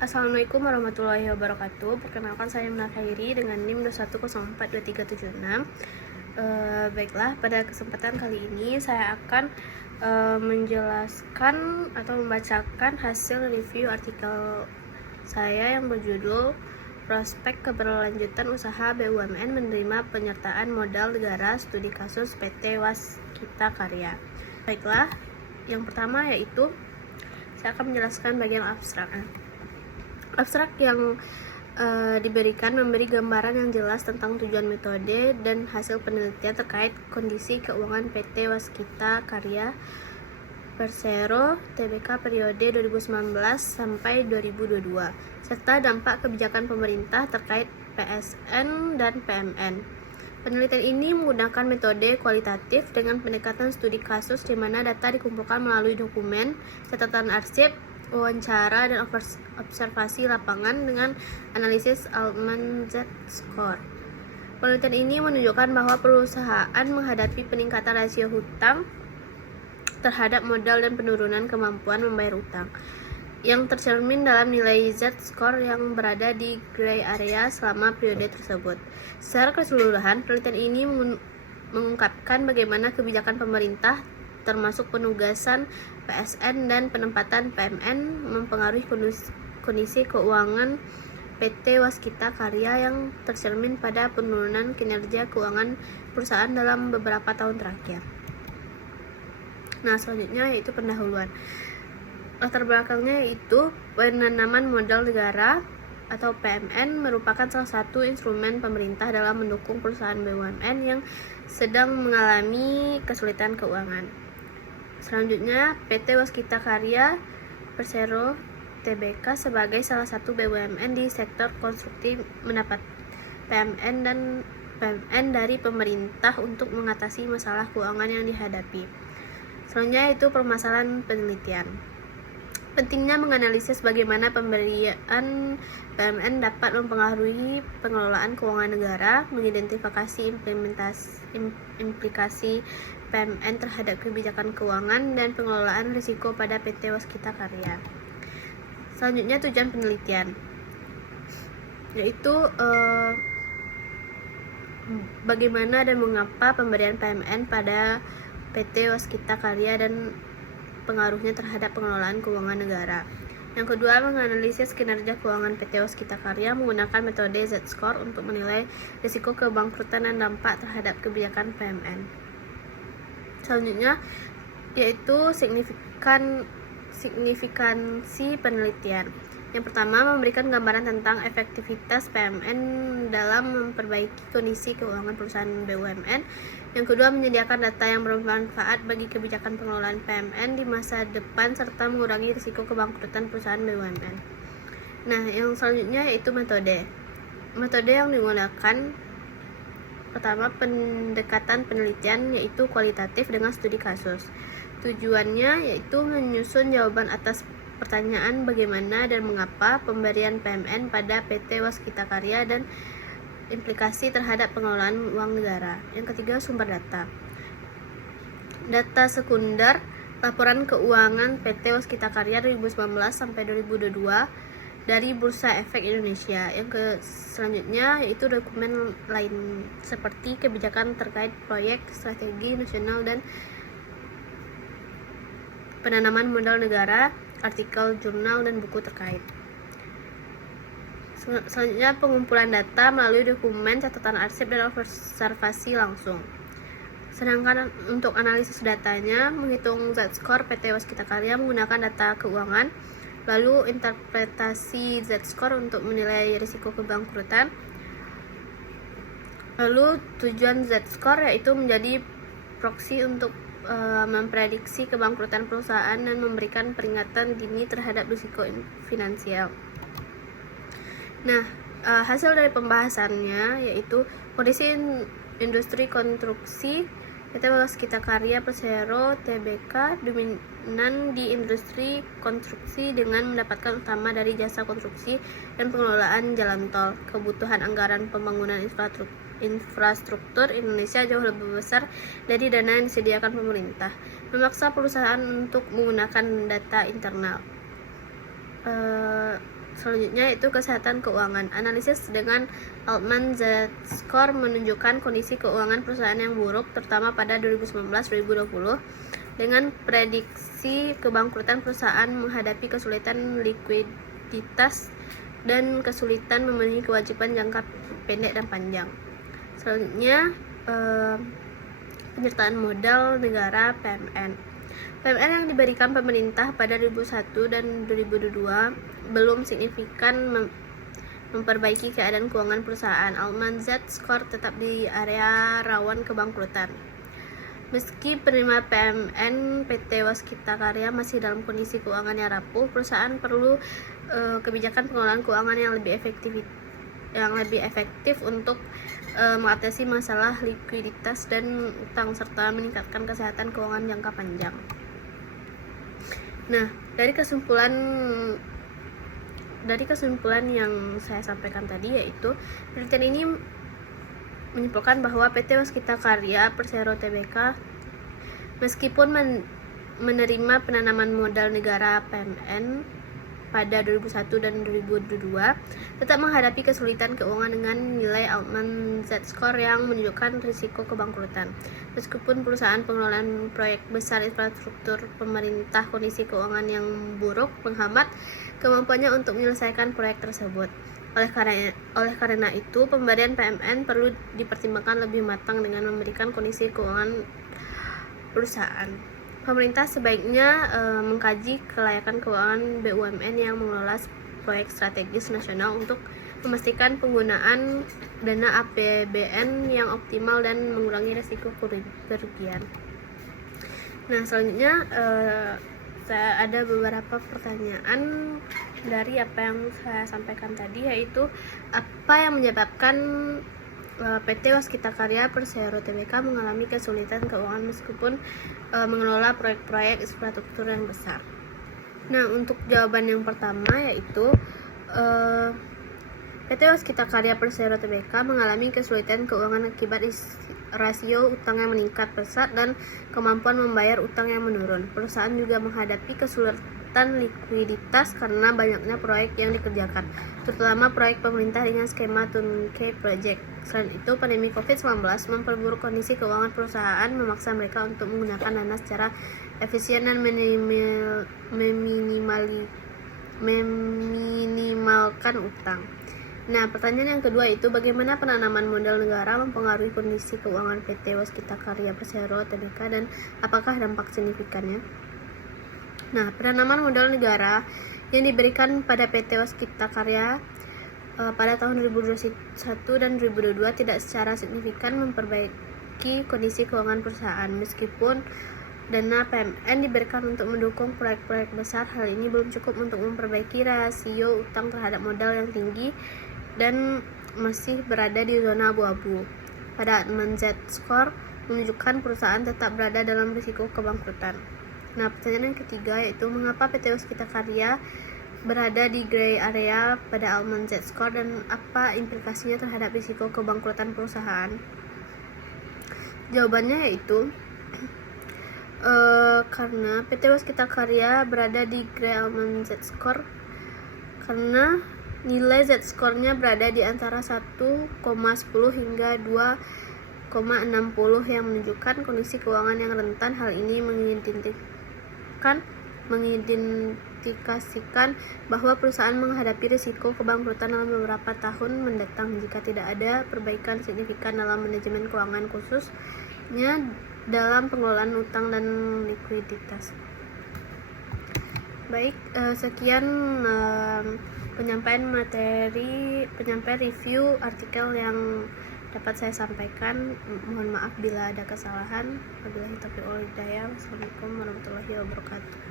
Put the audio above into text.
Assalamualaikum warahmatullahi wabarakatuh. Perkenalkan, saya Muna Khairi dengan NIM 2104236. Baiklah, pada kesempatan kali ini saya akan menjelaskan atau membacakan hasil review artikel saya yang berjudul Prospek Keberlanjutan Usaha BUMN Menerima Penyertaan Modal Negara Studi Kasus PT Waskita Karya. Baiklah, yang pertama yaitu saya akan menjelaskan bagian abstrak. Abstrak yang diberikan memberi gambaran yang jelas tentang tujuan, metode, dan hasil penelitian terkait kondisi keuangan PT Waskita Karya Persero Tbk periode 2019 sampai 2022 serta dampak kebijakan pemerintah terkait PSN dan PMN. Penelitian ini menggunakan metode kualitatif dengan pendekatan studi kasus di mana data dikumpulkan melalui dokumen, catatan arsip, wawancara, dan observasi lapangan dengan analisis Altman Z-score. Penelitian ini menunjukkan bahwa perusahaan menghadapi peningkatan rasio hutang terhadap modal dan penurunan kemampuan membayar hutang yang tercermin dalam nilai Z-score yang berada di gray area selama periode tersebut. Secara keseluruhan, penelitian ini mengungkapkan bagaimana kebijakan pemerintah termasuk penugasan PSN dan penempatan PMN mempengaruhi kondisi keuangan PT Waskita Karya yang tercermin pada penurunan kinerja keuangan perusahaan dalam beberapa tahun terakhir. Nah, selanjutnya yaitu pendahuluan. Latar belakangnya yaitu penanaman modal negara atau PMN merupakan salah satu instrumen pemerintah dalam mendukung perusahaan BUMN yang sedang mengalami kesulitan keuangan. Selanjutnya, PT Waskita Karya Persero Tbk sebagai salah satu BUMN di sektor konstruksi mendapat PMN dari pemerintah untuk mengatasi masalah keuangan yang dihadapi. Selanjutnya itu permasalahan penelitian. Pentingnya menganalisis bagaimana pemberian PMN dapat mempengaruhi pengelolaan keuangan negara, mengidentifikasi implikasi PMN terhadap kebijakan keuangan dan pengelolaan risiko pada PT Waskita Karya. Selanjutnya tujuan penelitian, yaitu bagaimana dan mengapa pemberian PMN pada PT Waskita Karya dan pengaruhnya terhadap pengelolaan keuangan negara. Yang kedua, menganalisis kinerja keuangan PT Waskita Karya menggunakan metode Z-score untuk menilai risiko kebangkrutan dan dampak terhadap kebijakan PMN. Selanjutnya yaitu signifikansi penelitian. Yang pertama, memberikan gambaran tentang efektivitas PMN dalam memperbaiki kondisi keuangan perusahaan BUMN. Yang kedua, menyediakan data yang bermanfaat bagi kebijakan pengelolaan PMN di masa depan serta mengurangi risiko kebangkrutan perusahaan BUMN. Nah, yang selanjutnya yaitu metode. Metode yang digunakan pertama, pendekatan penelitian yaitu kualitatif dengan studi kasus. Tujuannya yaitu menyusun jawaban atas pertanyaan bagaimana dan mengapa pemberian PMN pada PT Waskita Karya dan implikasi terhadap pengelolaan uang negara. Yang ketiga, sumber data. Data sekunder, laporan keuangan PT Waskita Karya 2019 sampai 2022 dari Bursa Efek Indonesia. Yang selanjutnya yaitu dokumen lain seperti kebijakan terkait proyek strategi nasional dan penanaman modal negara, artikel jurnal, dan buku terkait. Selanjutnya, pengumpulan data melalui dokumen, catatan arsip, dan observasi langsung. Sedangkan untuk analisis datanya, menghitung Z-score PT Waskita Karya menggunakan data keuangan, lalu interpretasi Z-score untuk menilai risiko kebangkrutan. Lalu tujuan Z-score yaitu menjadi proksi untuk memprediksi kebangkrutan perusahaan dan memberikan peringatan dini terhadap risiko finansial. Nah, hasil dari pembahasannya yaitu kondisi industri konstruksi PT Waskita Karya Persero Tbk dominan di industri konstruksi dengan mendapatkan utama dari jasa konstruksi dan pengelolaan jalan tol. Kebutuhan anggaran pembangunan infrastruktur Indonesia jauh lebih besar dari dana yang disediakan pemerintah, memaksa perusahaan untuk menggunakan data internal. Selanjutnya itu kesehatan keuangan. Analisis dengan Altman Z-Score menunjukkan kondisi keuangan perusahaan yang buruk, terutama pada 2019-2020, dengan prediksi kebangkrutan perusahaan menghadapi kesulitan likuiditas dan kesulitan memenuhi kewajiban jangka pendek dan panjang. Selanjutnya, penyertaan modal negara (PMN). PMN yang diberikan pemerintah pada 2001 dan 2022 belum signifikan memperbaiki keadaan keuangan perusahaan. Altman Z-Score tetap di area rawan kebangkrutan. Meski penerima PMN PT Waskita Karya masih dalam kondisi keuangan yang rapuh, perusahaan perlu kebijakan pengelolaan keuangan yang lebih efektif untuk mengatasi masalah likuiditas dan utang serta meningkatkan kesehatan keuangan jangka panjang. Nah, dari kesimpulan yang saya sampaikan tadi, yaitu penelitian ini menyimpulkan bahwa PT Waskita Karya Persero Tbk meskipun menerima penanaman modal negara (PMN) pada 2001 dan 2022 tetap menghadapi kesulitan keuangan dengan nilai Altman Z-Score yang menunjukkan risiko kebangkrutan. Meskipun perusahaan pengelolaan proyek besar infrastruktur pemerintah, kondisi keuangan yang buruk menghambat kemampuannya untuk menyelesaikan proyek tersebut. Oleh karena itu, pemberian PMN perlu dipertimbangkan lebih matang dengan memberikan kondisi keuangan perusahaan. Pemerintah sebaiknya mengkaji kelayakan keuangan BUMN yang mengelola proyek strategis nasional untuk memastikan penggunaan dana APBN yang optimal dan mengurangi risiko kerugian. Nah, selanjutnya saya ada beberapa pertanyaan dari apa yang saya sampaikan tadi, yaitu apa yang menyebabkan PT Waskita Karya Persero Tbk mengalami kesulitan keuangan meskipun mengelola proyek-proyek infrastruktur yang besar. Nah, untuk jawaban yang pertama, yaitu PT Waskita Karya Persero Tbk mengalami kesulitan keuangan akibat rasio utang yang meningkat pesat dan kemampuan membayar utang yang menurun. Perusahaan juga menghadapi kesulitan likuiditas karena banyaknya proyek yang dikerjakan, terutama proyek pemerintah dengan skema turnkey project. Selain itu, pandemi COVID-19 memperburuk kondisi keuangan perusahaan, memaksa mereka untuk menggunakan dana secara efisien dan meminimalkan utang. Nah, pertanyaan yang kedua itu bagaimana penanaman modal negara mempengaruhi kondisi keuangan PT Waskita Karya Persero Tbk dan apakah dampak signifikannya? Nah, penanaman modal negara yang diberikan pada PT Waskita Karya pada tahun 2021 dan 2022 tidak secara signifikan memperbaiki kondisi keuangan perusahaan. Meskipun dana PMN diberikan untuk mendukung proyek-proyek besar, hal ini belum cukup untuk memperbaiki rasio utang terhadap modal yang tinggi dan masih berada di zona abu-abu. Pada Altman Z-Score menunjukkan perusahaan tetap berada dalam risiko kebangkrutan. Nah, pertanyaan yang ketiga yaitu mengapa PT Waskita Karya berada di gray area pada Altman Z-Score dan apa implikasinya terhadap risiko kebangkrutan perusahaan? Jawabannya yaitu karena PT Waskita Karya berada di gray Altman Z-Score karena nilai Z-score-nya berada di antara 1,10 hingga 2,60 yang menunjukkan kondisi keuangan yang rentan. Hal ini mengindikasikan bahwa perusahaan menghadapi risiko kebangkrutan dalam beberapa tahun mendatang jika tidak ada perbaikan signifikan dalam manajemen keuangan, khususnya dalam pengelolaan utang dan likuiditas. Baik, sekian penyampaian review artikel yang dapat saya sampaikan. Mohon maaf bila ada kesalahan. Wabillahi taufiq wal hidayah. Wassalamualaikum warahmatullahi wabarakatuh.